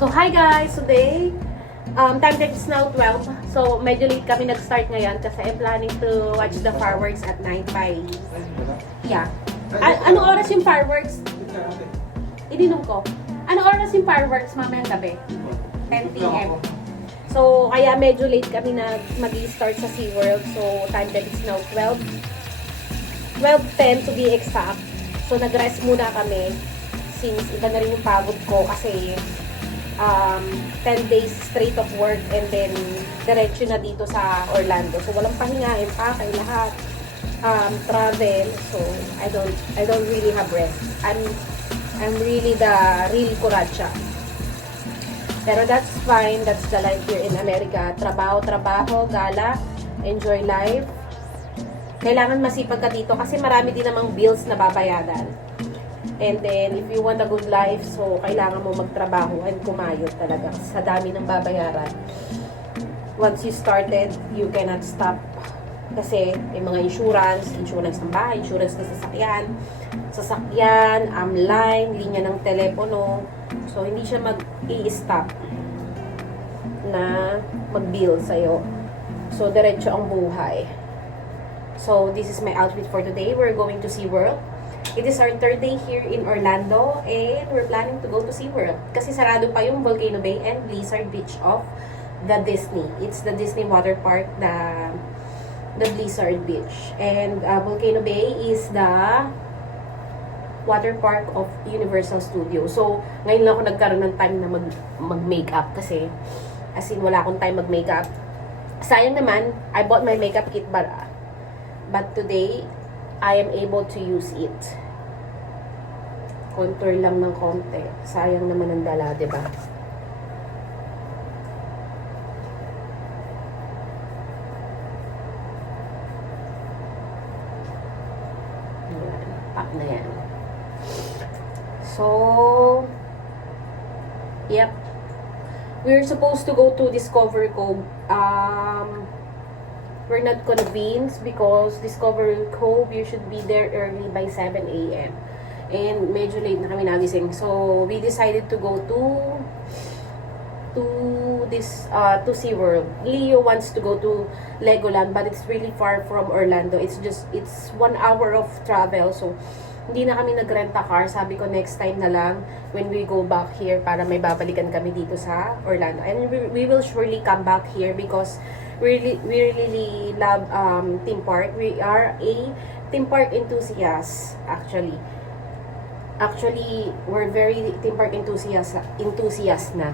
So, hi guys! Today, time check is now 12. So, medyo late kami nag-start ngayon kasi I'm planning to watch the fireworks at 9 by... Yeah. Anong oras yung fireworks? Ininom ko. Anong oras yung fireworks mamayang gabi? 10 p.m. So, kaya medyo late kami na mag-start sa SeaWorld. So, time check is now 12. 12:10 to be exact. So, nag-rest muna kami since iba na rin yung pagod ko kasi 10 days straight of work and then diretso na dito sa Orlando. So, walang pahinga, empake, lahat. Travel. So, I don't really have rest. I'm really the real kuracha. Pero that's fine. That's the life here in America. Trabaho, gala, enjoy life. Kailangan masipag ka dito kasi marami din namang bills na babayaran. And then, if you want a good life, so kailangan mo magtrabaho and kumayod talaga sa dami ng babayaran. Once you started, you cannot stop. Kasi may mga insurance ng bahay, insurance ng sasakyan, line, linya ng telepono. So, hindi siya mag-i-stop na mag-bill sa'yo. So, diretso ang buhay. So, this is my outfit for today. We're going to SeaWorld. It is our third day here in Orlando and we're planning to go to SeaWorld. Kasi sarado pa yung Volcano Bay and Blizzard Beach of the Disney. It's the Disney water park, the Blizzard Beach. And Volcano Bay is the water park of Universal Studios. So, ngayon lang ako nagkaroon ng time na mag-makeup kasi as in wala akong time mag-makeup. Sayang naman, I bought my makeup kit but today, I am able to use it. Contour lang ng konti. Sayang naman ang dala, diba? Ayan. Pack na yan. So, yep. We're supposed to go to Discovery Cove. We're not convinced because Discovery Cove, you should be there early by 7 a.m. And medyo late na kami nagising. So, we decided to go to SeaWorld. Leo wants to go to Legoland, but it's really far from Orlando. It's 1 hour of travel. So, hindi na kami nag-renta car. Sabi ko, next time na lang when we go back here para may babalikan kami dito sa Orlando. And we will surely come back here because we really love theme park. We are a theme park enthusiast, actually. Actually, we're very theme park enthusiast na.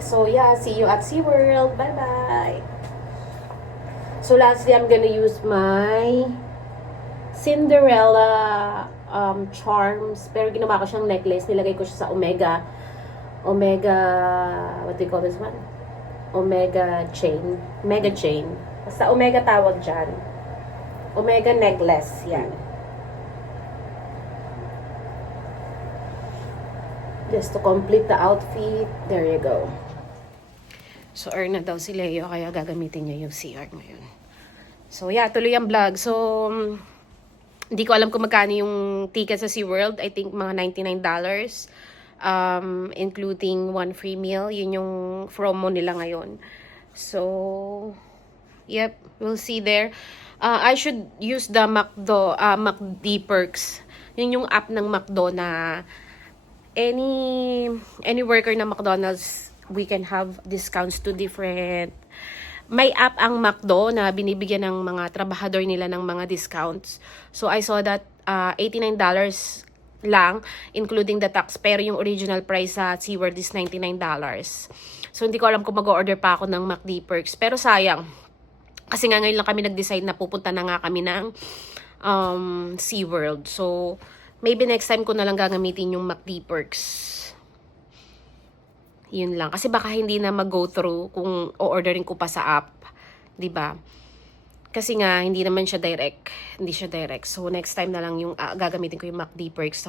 So yeah, see you at SeaWorld. Bye-bye. So lastly, I'm gonna use my Cinderella charms. Pero ginawa ko siyang necklace. Nilagay ko siya sa Omega, what do you call this one? Omega chain. Mega chain. Basta Omega tawag dyan. Omega necklace. Yan. Just to complete the outfit. There you go. So, earn na daw si Leo, kaya gagamitin niya yung CR ngayon. So, yeah, tuloy ang vlog. So, hindi ko alam kung magkano yung ticket sa SeaWorld. I think mga $99. Including one free meal. Yun yung promo nila ngayon. So, yep, we'll see there. I should use the McD Perks. Yun yung app ng McDo na any worker ng McDonald's, we can have discounts to different. May app ang McDo na binibigyan ng mga trabahador nila ng mga discounts. So, I saw that $89 lang, including the tax. Pero yung original price sa SeaWorld is $99. So, hindi ko alam kung mag-order pa ako ng McD Perks. Pero sayang. Kasi nga ngayon lang kami nag-decide na pupunta na nga kami ng SeaWorld. So, maybe next time ko na lang gagamitin yung McD Perks. Yun lang. Kasi baka hindi na mag-go through kung o-ordering ko pa sa app. 'Di ba? Kasi nga, hindi naman siya direct. Hindi siya direct. So, next time na lang yung gagamitin ko yung McD Perks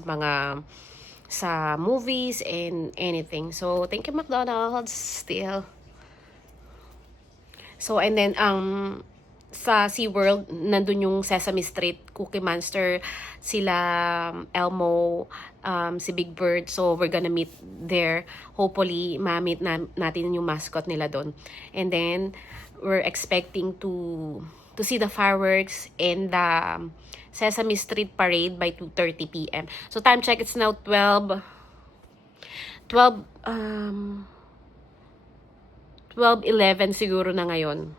sa movies and anything. So, thank you McDonald's still. So, and then, sa SeaWorld, nandun yung Sesame Street, Cookie Monster, sila Elmo, si Big Bird. So, we're gonna meet there. Hopefully, ma-meet natin yung mascot nila doon. And then, we're expecting to see the fireworks and the Sesame Street Parade by 2:30 p.m. So, time check, it's now 12:11 siguro na ngayon.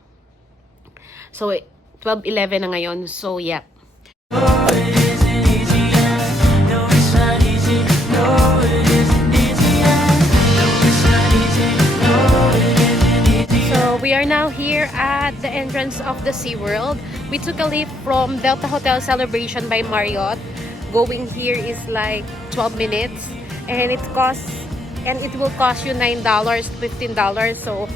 So, 12:11 na ngayon. So, yeah. So, we are now here at the entrance of the SeaWorld. We took a lift from Delta Hotel Celebration by Marriott. Going here is like 12 minutes. And it will cost you $9 to $15. So,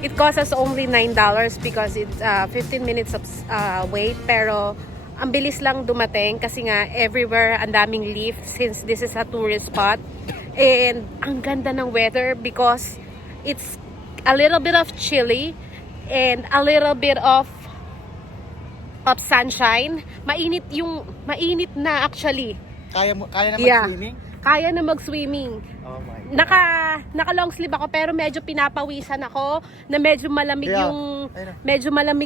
it costs us only $9 because it's 15 minutes of wait. Pero, ang bilis lang dumating kasi nga everywhere ang daming lift since this is a tourist spot. And ang ganda ng weather because it's a little bit of chilly and a little bit of sunshine. Mainit na actually. Kaya na mag-swimming? Kaya na mag-swimming. Oh my God. Naka long sleeve ako pero medyo pinapawisan ako na medyo malamig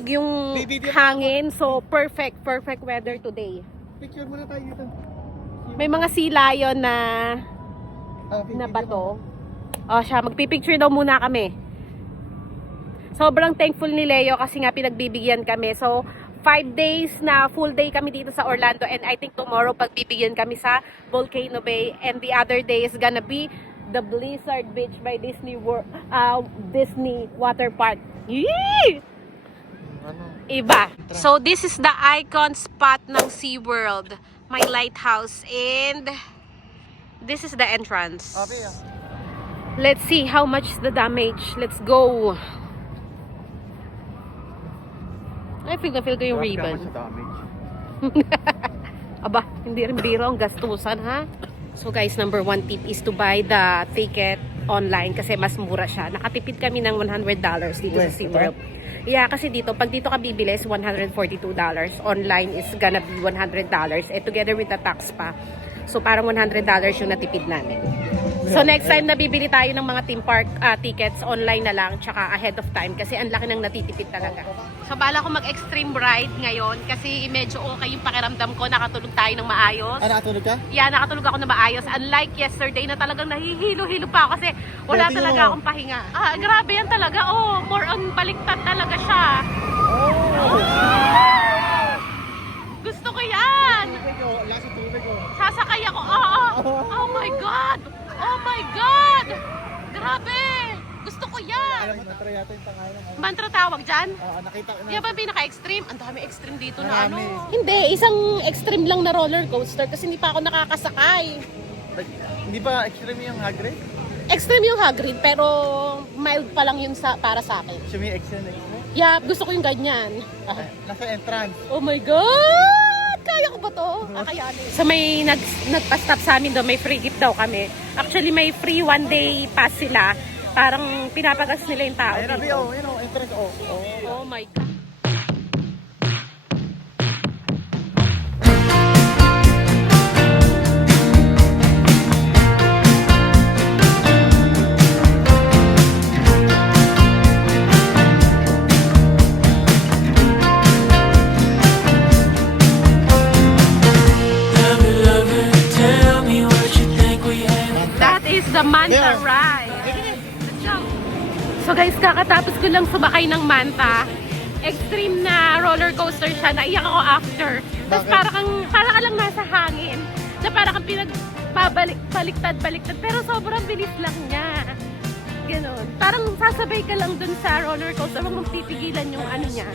yung hangin. So perfect weather today. Picture muna tayo dito. May mga sea lion na bato. O siya, magpipicture daw muna kami. Sobrang thankful ni Leo kasi nga pinagbibigyan kami. So 5 days na full day kami dito sa Orlando, and I think tomorrow pagbibigyan kami sa Volcano Bay, and the other day is gonna be the Blizzard Beach by Disney Water Park. Yee! Iba. So this is the icon spot ng SeaWorld. My lighthouse, and this is the entrance. Let's see how much is the damage. Let's go. I feel ko yung ribbon. Aba, hindi rin biro ang gastusan, ha? So guys, number 1 tip is to buy the ticket online kasi mas mura siya. Nakatipid kami ng $100 dito sa SeaWorld. Yeah, kasi pag dito ka bibili is $142. Online is gonna be $100. Together with the tax pa. So parang $100 yung natipid namin. So next time na bibili tayo ng mga theme park tickets, online na lang, tsaka ahead of time kasi ang laki ng natitipid talaga. So bala ko mag-extreme ride ngayon kasi medyo okay yung pakiramdam ko, nakatulog tayo ng maayos. Nakatulog ka? Yeah, nakatulog ako ng maayos. Unlike yesterday na talagang nahihilo-hilo pa ako kasi wala talaga akong pahinga. Grabe yan talaga. More on baliktad talaga siya. Gusto ko yan! Sasakay ako. Oh my God! Oh my God! Grabe! Gusto ko yan! Alam mo, mantra yata yung pangalan. Mantra tawag dyan? Nakita ko na. Yan ba pinaka-extreme? Ang dami extreme dito na ano. Hindi, isang extreme lang na roller coaster kasi hindi pa ako nakakasakay. Hindi ba extreme yung Hagrid? Extreme yung Hagrid pero mild pa lang yun para sa akin. Siya may extreme? Yeah, gusto ko yung ganyan. Nasa entrance. Oh my God! Kaya ko ba to? Kakayanin. So may nagpa-stop sa amin doon, may free gift daw kami. Actually may free 1 day pass sila. Parang pinapagas nila yung tao dito. Entrance. Oh my God. The Manta ride. So guys, kakatapos ko lang sumakay ng Manta. Extreme na roller coaster siya. Naiyak ako after. Tapos para ka lang nasa hangin. Na para kang baliktad. Pero sobrang bilis lang niya. Ganon. Parang sasabay ka lang dun sa roller coaster. Huwag mong pipigilan yung ano niya.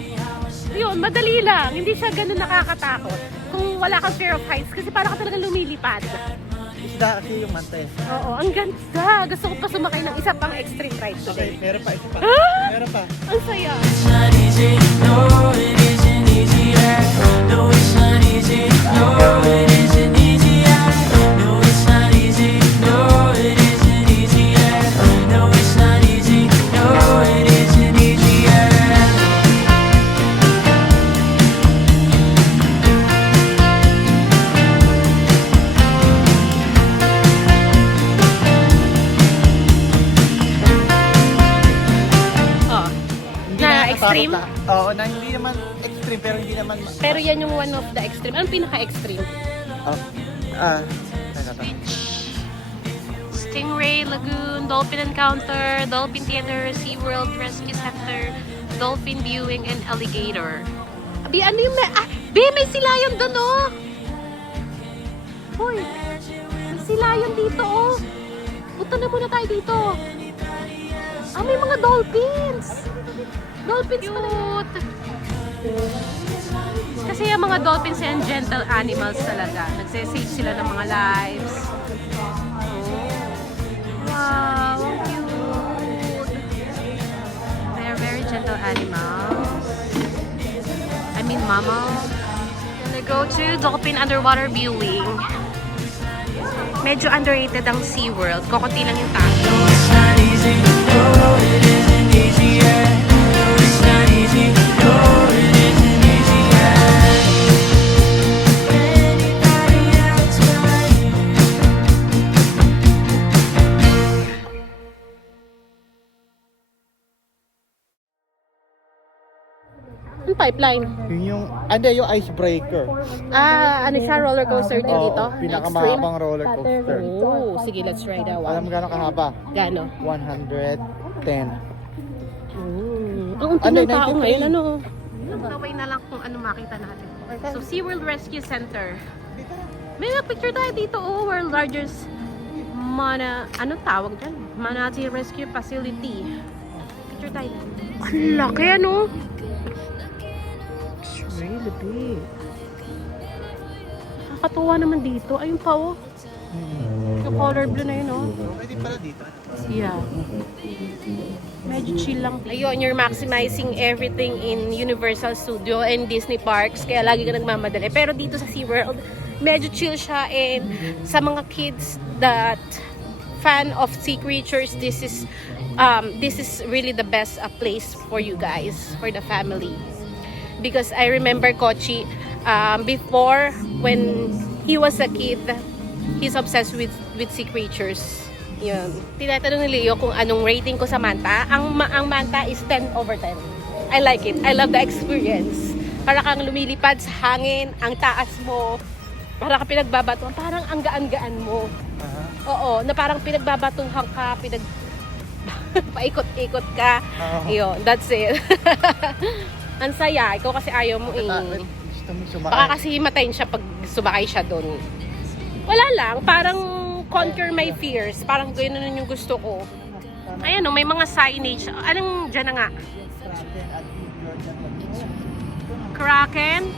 Yun, madali lang. Hindi siya ganun nakakatakot. Kung wala kang fear of heights. Kasi para ka talaga lumilipad. Isda kasi yung Manta. Oo, ang ganda. Gusto ko pa sumakay ng isa pang extreme ride today. Okay, meron pa. Meron pa. Ang saya. It's not easy, no, it isn't easy. No, it's not easy, no, it isn't easy. No, it's not easy, no, it isn't easy. No, it's not easy, no, it isn't easy. extreme? Oo, na hindi naman extreme, pero hindi naman... Pero yan yung one of the extreme. Anong pinaka-extreme? Stingray Lagoon, Dolphin Encounter, Dolphin Theater, SeaWorld Rescue Center, Dolphin Viewing, and Alligator. Abi, ano yung may silayon doon, oh! Hoy, may silayon dito, oh! Punta na muna tayo dito. May mga dolphins! Dolphins cute! Kasi yung mga dolphins yan, gentle animals talaga. Nagsasave sila ng mga lives. Wow, ang cute! They are very gentle animals. I mean, mammals. Gonna go to dolphin underwater viewing. Medyo underrated ang SeaWorld. Kukunti lang yung tao. It's not easy, no, it isn't easy yet. No, it's not easy, no, it isn't easy yet. Anybody else might. Ang pipeline. Yun yung, yung icebreaker. Ano siya? Roller coaster din dito? Oo, pinakamahabang roller coaster. Oh, sige, let's try that Alam one. mo gano'ng kahaba? Gano? 110. Ang unti ng tao 93. ngayon, ano? Taway na lang kung ano makita natin. So, SeaWorld Rescue Center. May picture tayo dito, oh, world largest anong tawag dyan? Manatee Rescue Facility. Picture tayo. Ang laki, ano? It's really big. Nakakatuwa naman dito. Ayun pa, oh. Yung color blue na yun, oh. Pwede pala dito. Yeah. Medyo chill lang. Ayun, you're maximizing everything in Universal Studio and Disney Parks. Kaya lagi ka nagmamadali. Pero dito sa SeaWorld, medyo chill siya. And sa mga kids that fan of sea creatures, this is really the best place for you guys, for the family. Because I remember Kochi, before, when he was a kid, he's obsessed with sea creatures. Yun. Tinatanong ni Leo kung anong rating ko sa Manta. Ang Manta is 10 over 10. I like it. I love the experience. Para kang lumilipad sa hangin, ang taas mo, para ka pinagbabatuhan, parang ang gaan-gaan mo. Oo, na parang pinagbabatuhan ka, paikot-ikot ka. Yun, that's it. Ang saya. Ikaw kasi ayaw mo Gusto mo sumakay. Baka kasi himatayin siya pag sumakay siya doon. Wala lang, parang conquer my fears. Parang gano'n yung gusto ko. Ayan o, may mga signage. Anong dyan na nga? Kraken?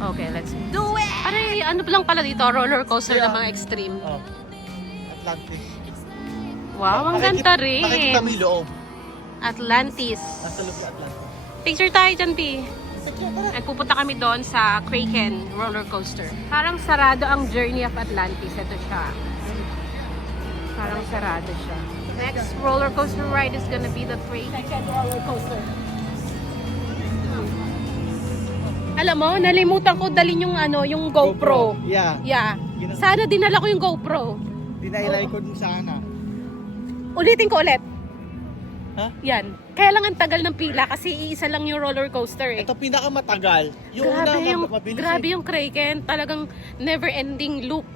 Okay, let's do it! Aray, ano lang pala dito? Roller coaster na mga extreme. Oh. Atlantis. Wow, ang ganda rin. Nakikita mo yung loob. Atlantis. Nasa loob yung Atlantis. Picture tayo dyan, P. At pupunta kami doon sa Kraken roller coaster. Parang sarado ang Journey of Atlantis. Ito siya. Parang sarado siya. Next roller coaster ride is gonna be the Kraken roller coaster. Alam mo, nalimutan ko dalhin yung yung GoPro. Yeah. Yeah. Sana dinala ko yung GoPro. Dinailay ko din sana. Ulitin ko ulit. Ha? Yan. Kaya lang ang tagal ng pila kasi iisa lang yung roller coaster eh. Ito pinakamatagal. Yung Grabe yung Kraken, talagang never-ending loop.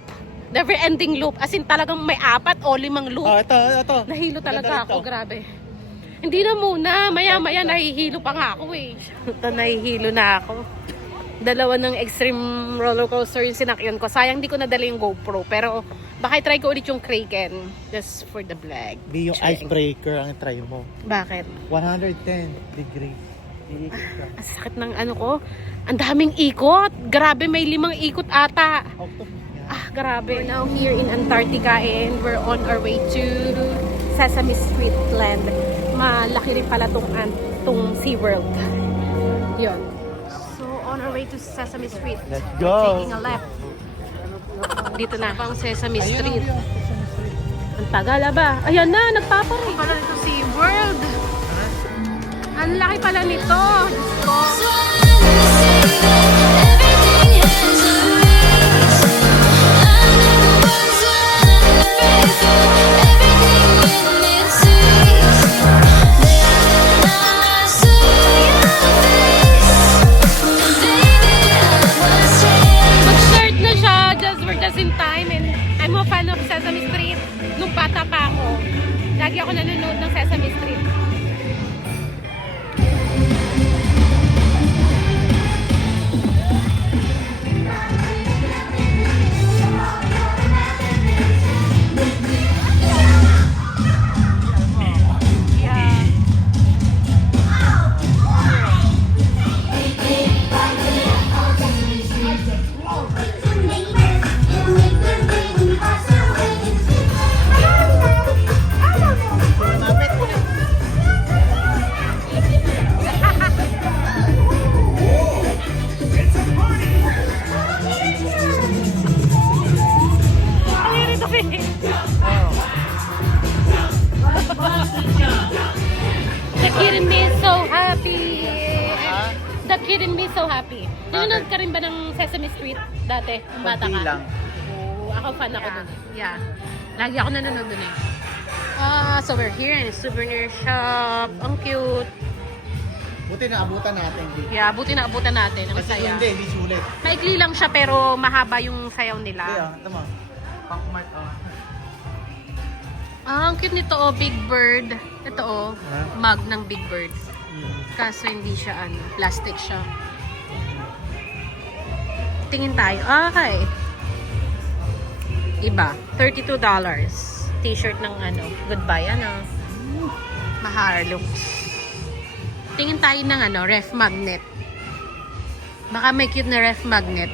Never-ending loop. As in talagang may 4 o 5 loop. Oh, ito. Nahilo talaga Maganda ako, rin to. grabe. Hindi na muna, maya-maya nahihilo pa nga ako eh. Ito, nahihilo na ako. Dalawa ng extreme roller coaster yung sinakyan ko. Sayang di ko nadala yung GoPro, pero baka try ko ulit yung Kraken. Just for the vlog. Di yung icebreaker ang try mo. Bakit? 110 degrees. Iikot ka. Ang sakit ng ko. Ang daming ikot. Grabe, may 5 ikot ata. Grabe. We're now here in Antarctica and we're on our way to Sesame Street Land. Malaki rin pala tong SeaWorld. Yun. So, on our way to Sesame Street. Let's We're go. taking a left. Dito na pang Sesame Street. Ang tagal ba? Ayan na, nagpaparay. Pala nito SeaWorld. Ang laki pala nito. Diyos ko. So I say that everything has a reason. I'm never one to unfaithful. Everything in its season. Then I see lagi ako nanonood ng Sesame Street. The kid in me is so happy. The kid in me is so happy. Nanonood ka rin ba ng Sesame Street dati? Nung bata Konti ka? lang. Oo, ako fan ako dun. Yeah. Lagi ako nanonood dun eh. So we're here in a souvenir shop. Ang cute. Buti na abutan natin. Yeah, buti na abutan natin. Ang Kasi saya. hindi sulit. Maikli lang siya pero mahaba yung sayaw nila. Kaya, tama. Pang-mart, Ang cute nito oh, Big Bird. Ito oh, Huh? mug ng Big Bird. Kaso hindi siya plastic siya. Tingin tayo. Okay. Iba, $32. T-shirt ng goodbye Mahar looks. Tingin tayo ng ref magnet. Baka may cute na ref magnet.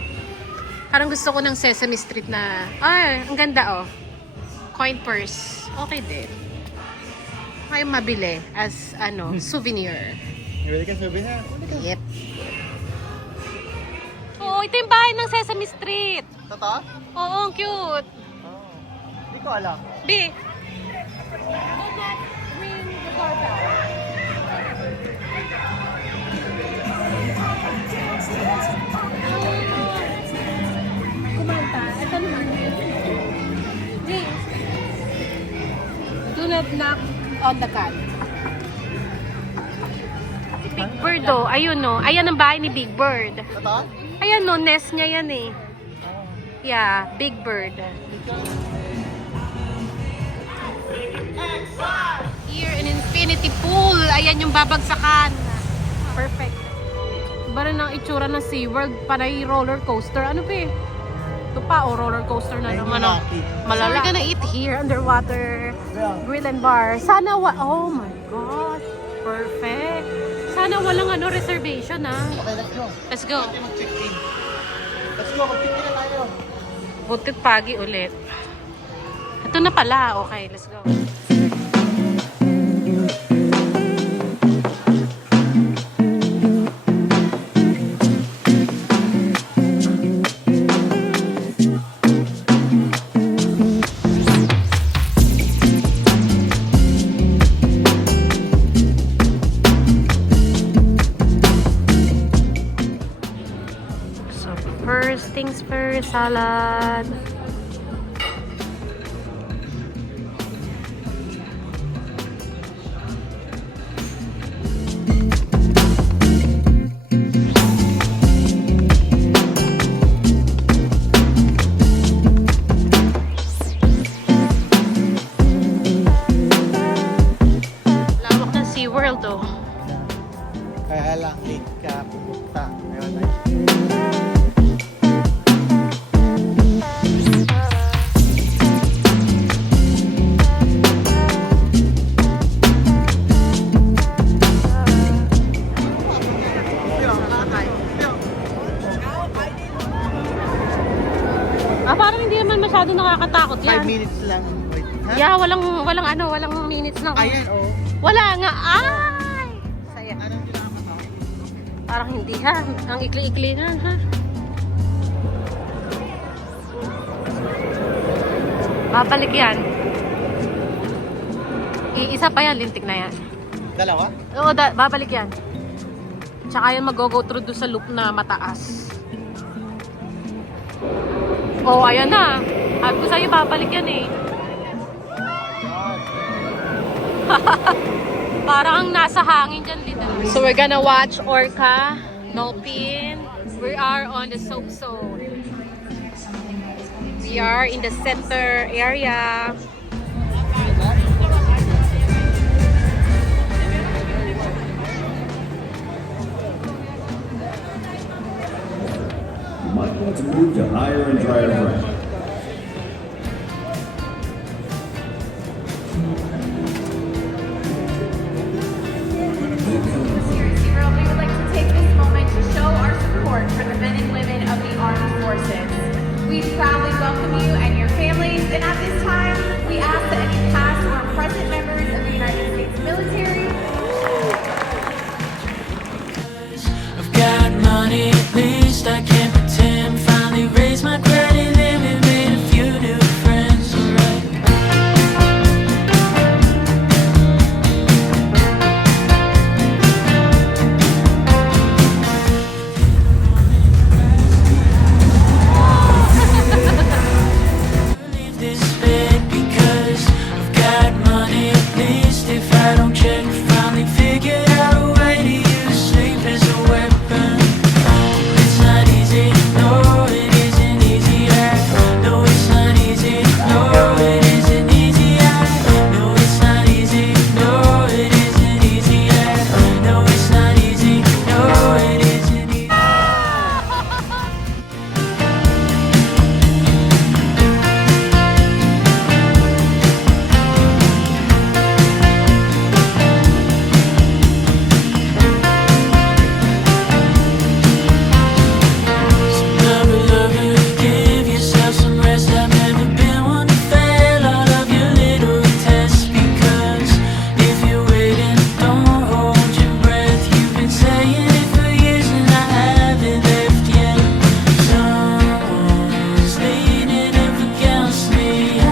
Parang gusto ko ng Sesame Street na, ang ganda oh. Coin purse. Okay din. Kayo mabili as souvenir. Ready ka souvenir? Yep. Oo, ito yung bahay ng Sesame Street. Totoo? Oo, ang cute. Oo. Hindi ko alam. B. Ring the doorbell. Kumanta. Ito naman. B. Do not knock on the can. Si Big Bird oh. Ayun no. Ayan ang bahay ni Big Bird. Totoo? Ayan no, nest niya yan eh. Yeah, Big Bird. Here in infinity pool. Ayan yung babagsakan. Perfect. Iba rin ang itsura ng SeaWorld. Panay roller coaster. Ano ba eh? Ito pa oh, roller coaster na Ay, naman oh. malaki. Malala. So we're gonna eat here, underwater grill and bar. Sana oh my gosh. Perfect. Sana walang reservation ah. Okay, let's go. Let's go. Pwede mag-check-in. Let's go, mag-check-in na tayo. Butit pagi ulit. Ito na pala. Okay, let's go. So, first things first, salad. Lawak ng SeaWorld oh. Kaya lang, late ka pumunta. Ayun na. Parang hindi naman masyado nakakatakot 5 yan. minutes lang. Wait. Ha? Yeah, walang minutes lang. Ayan, oh. Wala nga. Ay! Saya. Anong kailangan mo? Parang hindi ha. Ang ikli-ikli na ha. Babalik yan. Iisa pa yan, lintik na yan. Dalawa? Oo, babalik yan. Tsaka yan mag-go through doon sa loop na mataas. Oh, ayan na. Sabi ko sa'yo, babalik yan eh. Parang ang nasa hangin dyan, literal. So we're gonna watch orca, dolphin. We are on the soap zone. We are in the center area. Let's move to higher and drier ground. Here at Zero, we would like to take this moment to show our support for the men and women of the armed forces. We proudly welcome you and your families, and at this time, we ask that any past or present members of the United States military I've got money, at least I can pretend. Finally raised my credit limit, made a few new friends, alright. Leave this bed because I've got money, at least if I don't check, finally figured out a way to use sleep as a weapon. It's not easy, no, it isn't easy. I know it's not easy, no, it isn't easy. I know it's not easy, no, it isn't easy. I know it's not easy, no, it isn't easy. Lover, give yourself some rest. I've never been one to fail all of your little tests. Because if you're waiting, don't hold your breath. You've been saying it for years and I haven't left yet. Someone's leaning up against me. I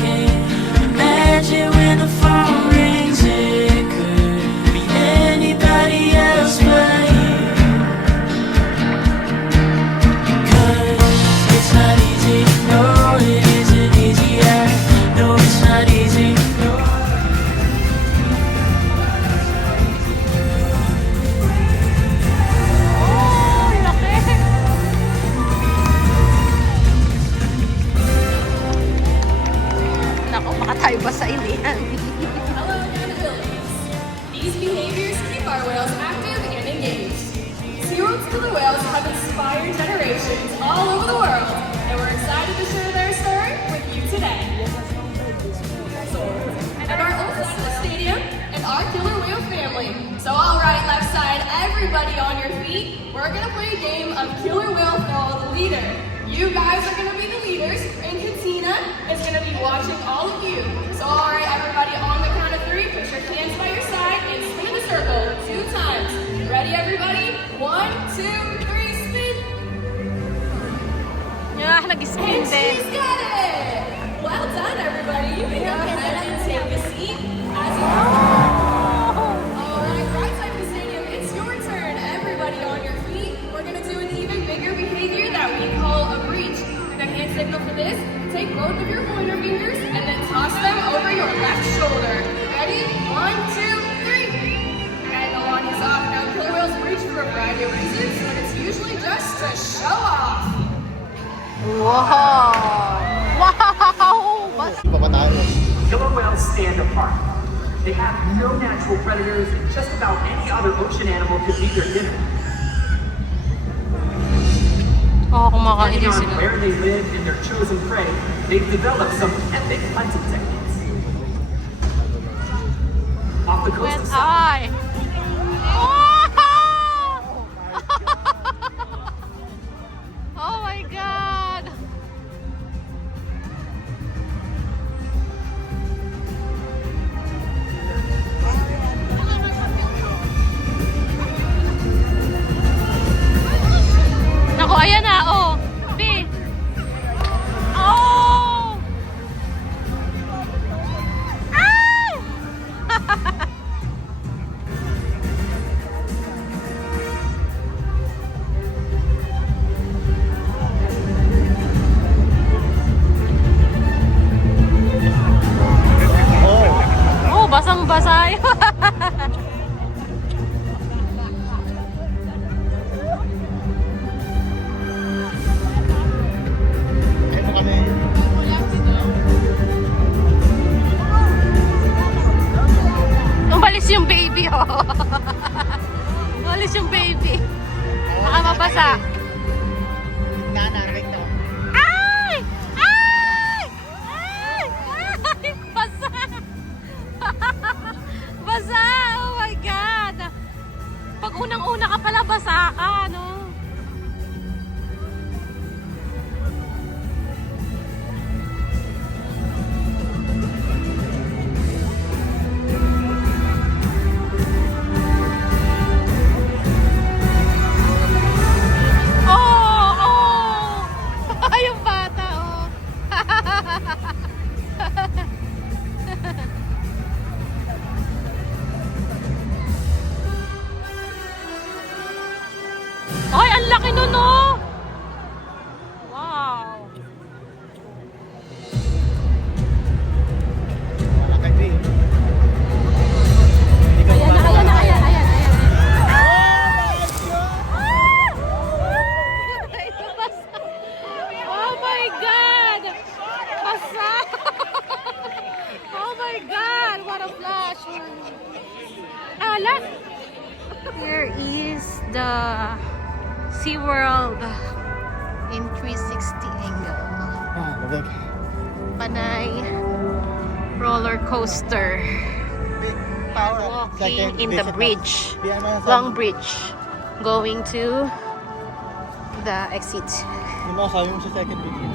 can't imagine when the phone rings. It could be anybody else but you. Cause it's not easy, no, it isn't easy. I know it's not easy, no. Nako, baka tayo basahin yan. Hello, accountabilities. These behaviors keep our whales active and engaged. SeaWorld's killer whales have inspired generations all over the world, and we're excited to share their story with you today. At our Old Atlas Stadium and our killer whale family. So all right, left side, everybody on your feet. We're gonna play a game of killer whale follow the leader. You guys are gonna be the leaders, and Katina is gonna be watching all of you. So all right, everybody, on the count of 3, put your hands by your side and spin in the circle 2 times. Ready, everybody? 1, 2, 3, spin. Yeah, nag-spin And she's got it! Well done, everybody. You can go ahead and take a seat as you All right, right side of the stadium, it's your turn. Everybody on your feet. We're going to do an even bigger behavior that we call a breach. The hand signal for this, take both of your pointer fingers and then toss them over your left shoulder. Ready? 1, 2, 3. And the line is off. Now, killer whales breach for a variety of reasons, but it's usually just to show off. Wow! Wow! Di pa ba tayo? Killer whales stand apart. They have no natural predators, and just about any other ocean animal could be their dinner. Oo, kumakain Depending din on sila. where they live and their chosen prey, they've developed some epic hunting techniques. Off the coast of South Ay! Wow! Oh my God! Naku, ayan na, oh! B! Oh! Ay! wala. Here is the SeaWorld in 360 angle. Ah, labig. Panay roller coaster. Big power. Walking in the bridge. Di ano sa... Long bridge. Going to the exit. Yung mga sabi mo sa second video.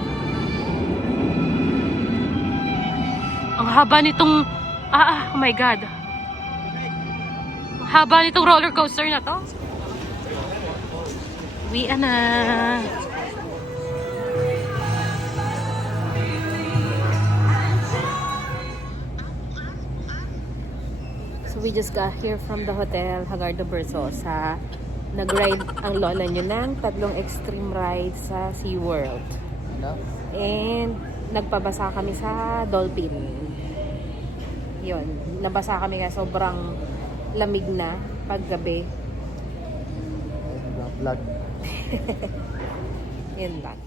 Ang haba nitong... oh my God. Ang haba nitong roller coaster na to. Uwi na. So we just got here from the hotel Hagardo Versosa. Nag-ride ang lola nyo ng 3 extreme rides sa SeaWorld. Ano? And nagpabasa kami sa Dolphin. Yun, nabasa kami kasi sobrang lamig na paggabi. Vlog. Yun lang.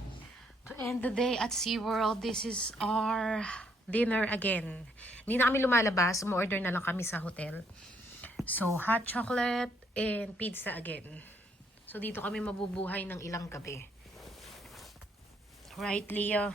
To end the day at SeaWorld, this is our dinner again. Hindi na kami lumalabas, umorder na lang kami sa hotel. So, hot chocolate and pizza again. So, dito kami mabubuhay ng ilang gabi. Right, Leo?